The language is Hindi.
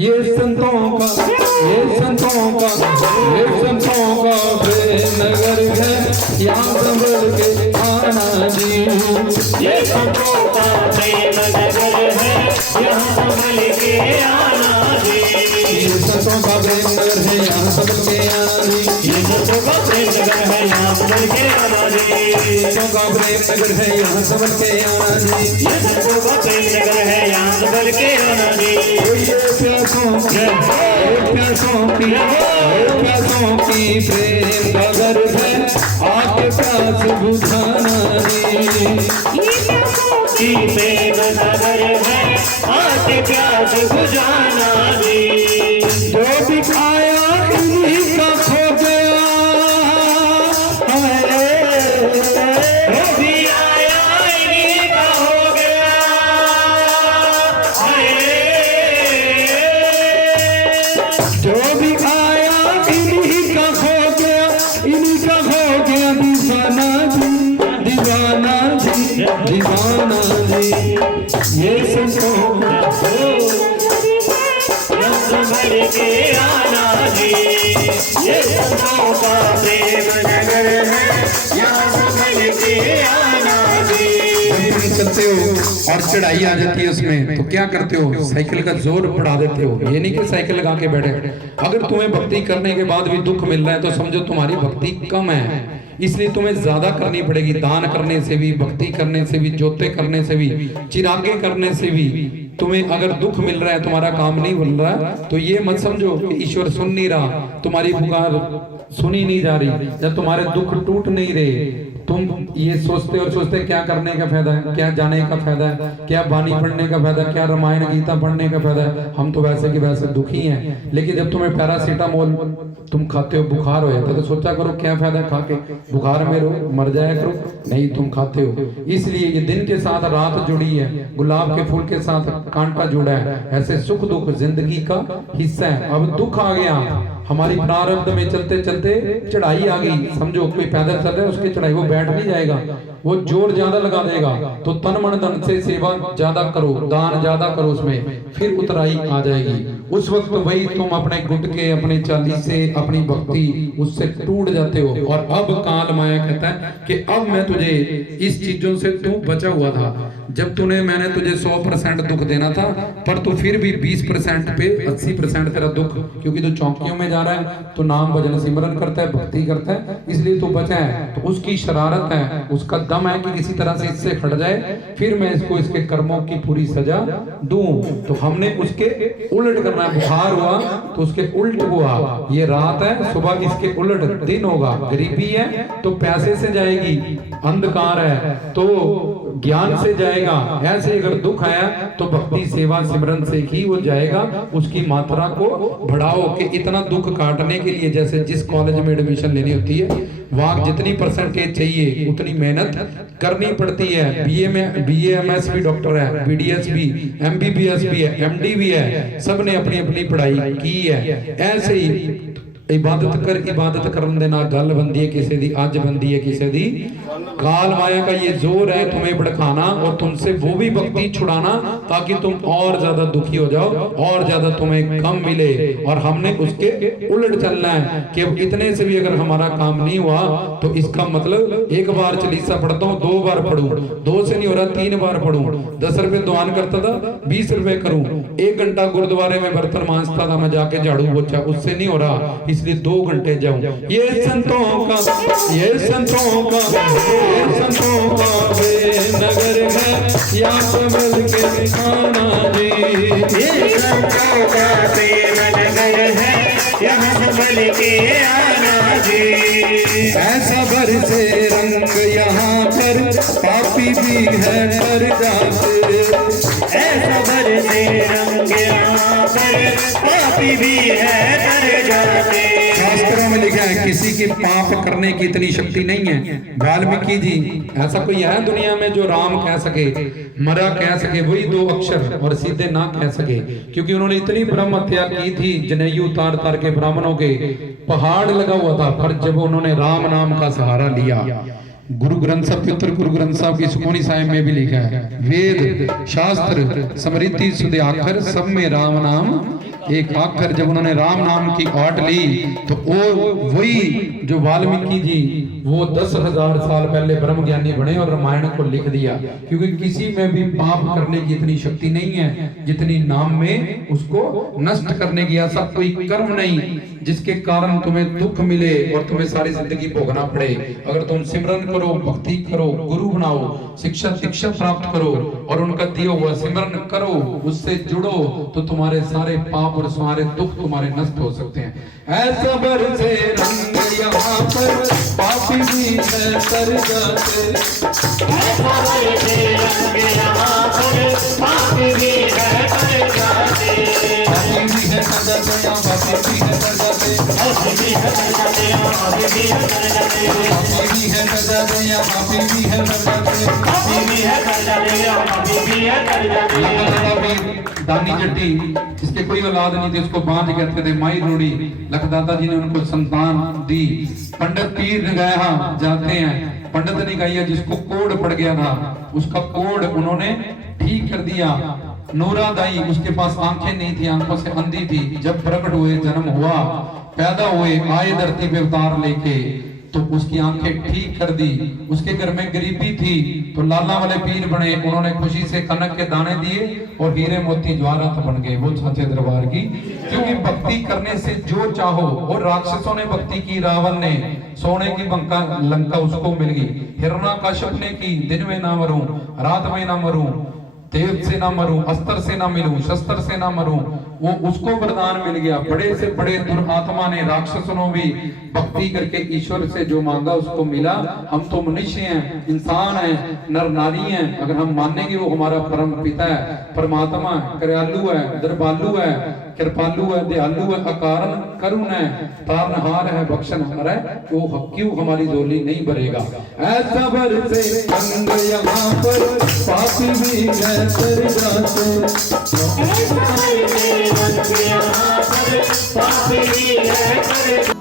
ये संतों का प्रेम नगर है, यहाँ संभल के आना जी। ये संतों का प्रेम नगर है, यहाँ संभल के आना जी। ये संतों का प्रेम नगर है, यहाँ संभल के आना जी। ये संतों का प्रेम नगर है, यहाँ संभल के आना जी। संतों का प्रेम नगर है, यहाँ संभल के आना जी। ये संतों का प्रेम नगर है, यहाँ संभल के आना जी। ये प्यासों की प्रेम नगर है, आके प्यास बुझाना जी। की प्रेम नगर है, आके प्यास बुझाना जी। जो भी खाया इन्हीं का खो गया, जो भी आया इन्हीं का हो गया। जो भी आया इन्हीं का खो गया, इन्हीं का खो गया दीवाना जी, दीवाना जी, दीवाना जी। ये संतों संभल के आना जी। ये संतों का प्रेम नगर है, यहाँ संभल के आना जी। तुम चलते हो और चढ़ाई आ जाती है उसमें, तो क्या करते हो? साइकिल का जोर बढ़ा देते हो। ये नहीं कि साइकिल लगा के बैठे। अगर तुम्हें भक्ति करने के बाद भी दुख मिल रहा है तो समझो तुम्हारी भक्ति कम है, इसलिए तुम्हें ज्यादा करनी पड़ेगी। दान करने से भी, भक्ति करने से भी, जोते करने से भी, चिरागे करने से भी तुम्हें अगर दुख मिल रहा है, तुम्हारा काम नहीं बन रहा है, तो ये मत समझो कि ईश्वर सुन नहीं रहा, तुम्हारी पुकार सुनी नहीं जा रही, या तुम्हारे दुख टूट नहीं रहे। तुम ये सोचते और सोचते क्या करने का फायदा है, क्या जाने का फायदा है, क्या बानी पढ़ने का फायदा है, क्या रामायण गीता पढ़ने का फायदा है। हम तो वैसे के वैसे दुखी हैं। लेकिन जब तुम्हें पैरासीटामोल तुम खाते हो, बुखार हो जाता है, तो सोचा करो क्या फायदा खा के, बुखार में रहो, मर जाया करो। नहीं, तुम खाते हो। इसलिए ये दिन के साथ रात जुड़ी है, गुलाब के फूल के साथ कांटा जुड़ा है। ऐसे सुख दुख जिंदगी का हिस्सा है। अब दुख आ गया, हमारी प्रारब्ध में चलते चलते चढ़ाई आ गई। समझो कोई पैदल चल रहा है, उसकी चढ़ाई वो बैठ नहीं जाएगा, वो जोर ज्यादा लगा देगा। तो तन मन धन से सेवा ज्यादा करो, दान ज्यादा करो उसमें, फिर उतराई आ जाएगी। उस वक्त वही तुम अपने गुटके, अपने चालीसे से, अपनी भक्ति उससे टूट जाते हो। और अब काल माया कहता है कि अब मैं तुझे इस चीजों से तू बचा हुआ था। जब मैंने तुझे 100% दुख देना था, पर तू फिर भी 20% पे 80% तेरा दुख, क्योंकि तू चौकियों में जा रहा है, तो नाम भजन सिमरन करता है, भक्ति करता है, इसलिए तू बचा है। तो उसकी शरारत है, उसका दम है कि किसी तरह से इससे हट जाए, फिर मैं इसको इसके कर्मों की पूरी सजा दूं। तो हमने उसके उलट करना है। बुखार हुआ तो उसके उल्ट हुआ। ये रात है, सुबह इसके उलट दिन होगा। गरीबी है तो पैसे से जाएगी, अंधकार है तो ज्ञान से जाएगा। ऐसे अगर दुख आया तो भक्ति सेवा सिमरन से ही वो जाएगा। उसकी मात्रा को बढ़ाओ कि इतना दुख काटने के लिए, जैसे जिस कॉलेज में एडमिशन लेनी होती है, वहां जितनी परसेंटेज चाहिए उतनी मेहनत करनी पड़ती है। बीए में बीए एमएस भी डॉक्टर है, बीडीएस भी, एमबीबीएस भी है, एमडी भी है, सबने अपनी अपनी पढ़ाई की है। ऐसे ही इबादत करन दे ना गल बंदी है किसी दी, अज बंदी है किसी दी। काल माया का ये जोर है तुम्हें भड़काना और तुमसे वो भी भक्ति छुड़ाना, ताकि तुम और ज्यादा दुखी हो जाओ, और ज्यादा तुम्हें कम मिले। और हमने उसके उलट चलना है कि अब इतने से भी अगर हमारा काम नहीं हुआ तो इसका मतलब एक बार चालीसा पढ़ता हूँ, 2 बार पढ़ूं, 2 से नहीं हो रहा 3 बार पढ़ूं। 10 रुपए दान करता था, 20 रुपए करूं। 1 घंटा गुरुद्वारे में बर्तन मांजता था मैं जाके, झाड़ू पोछा, उससे नहीं हो रहा, इसलिए 2 घंटे जाऊं। ये संतों का नगर है, या संभल के खाना जी। ये संतों का प्रेम नगर है, यहाँ संभल के आना जी। ऐसा बरसे रंग यहाँ पर, पापी भी है डर जाते। ऐसा बरसे रंग यहाँ पर, पापी भी है डर जाते। शास्त्रों में लिखा है किसी के पाप करने की इतनी शक्ति नहीं है। वाल्मीकि जी, ऐसा कोई है दुनिया में जो राम कह सके, मरा कह सके, वही 2 अक्षर, और सीधे ना कह सके, क्योंकि उन्होंने इतनी ब्रह्म हत्या की थी। जनेऊ उतार उतार के ब्राह्मणों के, पहाड़ लगा हुआ था, पर जब उन्होंने राम नाम का सहारा लिया, गुरु ग्रंथ साहब, पवित्र गुरु ग्रंथ साहब की सुखमनी साहिब में भी लिखा है, वेद शास्त्र स्मृति सुधाकर सब में राम नाम एक आखिर जब उन्होंने राम नाम की आट ली तो वो वही जो वाल्मीकि जी वो 10,000 साल पहले ब्रह्म ज्ञानी बने और रामायण को लिख दिया, क्योंकि किसी में भी पाप करने की इतनी शक्ति नहीं है जितनी नाम में उसको नष्ट करने की। ऐसा कोई कर्म नहीं जिसके कारण तुम्हें दुख मिले और तुम्हें सारी जिंदगी भोगना पड़े। अगर तुम सिमरन करो, भक्ति करो, गुरु बनाओ, शिक्षा दीक्षा प्राप्त करो और उनका दिया हुआ सिमरन करो, उससे जुड़ो, तो तुम्हारे सारे पाप और सारे दुख तुम्हारे नष्ट हो सकते हैं। ऐसा बरसे रंग यहाँ पर पापी भी है तर जाते, ऐसा बरसे रंग यहाँ पर पापी भी है तर जाते, पापी भी है तर जाते, पापी भी है तर जाते, पापी भी है तर जाते, पापी भी है तर जाते, पापी भी है तर जाते, पापी भी है तर जाते, पापी भी है तर जाते, पापी भी है तर जाते। दानी जट्टी जिसके कोई औलाद नहीं थी उसको बांझ कहते थे, माई रोड़ी। लखदाता जी ने उनको संतान दी। पंडित पीर निगाह जाते हैं, पंडित निगाह जिसको कोड़ पड़ गया था उसका कोड़ उन्होंने ठीक कर दिया। नूरा दाई उसके पास आंखें नहीं थी, आंखों से अंधी थी, जब प्रकट हुए, जन्म हुआ, पैदा हुए, आए धरती पे अवतार लेके, तो उसकी आंखें ठीक कर दी। उसके घर में गरीबी थी तो लाला वाले पीर बने, उन्होंने खुशी से कनक के दाने दिए और हीरे मोती ज्वारत बन गए वो छाछे दरबार की। क्योंकि भक्ति करने से जो चाहो, और राक्षसों ने भक्ति की, रावण ने, सोने की लंका उसको मिल गई। हिरण्यकश्यप ने की, दिन में ना मरूं, रात में ना मरूं, देव से ना मरूं, अस्त्र से ना मिलूं, शस्त्र से ना मरूं, वो उसको वरदान मिल गया। बड़े से बड़े दुरात्मा ने, राक्षसों ने भी भक्ति करके ईश्वर से जो मांगा उसको मिला। हम तो मनुष्य हैं, इंसान हैं, नर नारी हैं, अगर हम मानेंगे वो हमारा परम पिता है, परमात्मा है, कृपालु है, दरबालु है, कृपालु है, दयालु है, अकारण करुण है, तारनहार है, बख्शनहार है, वो क्यों हमारी झोली नहीं भरेगा। ऐसा बरसे रंग यहाँ पर पापी भी है तर जाते, ऐसा बरसे रंग यहाँ पर पापी भी है तर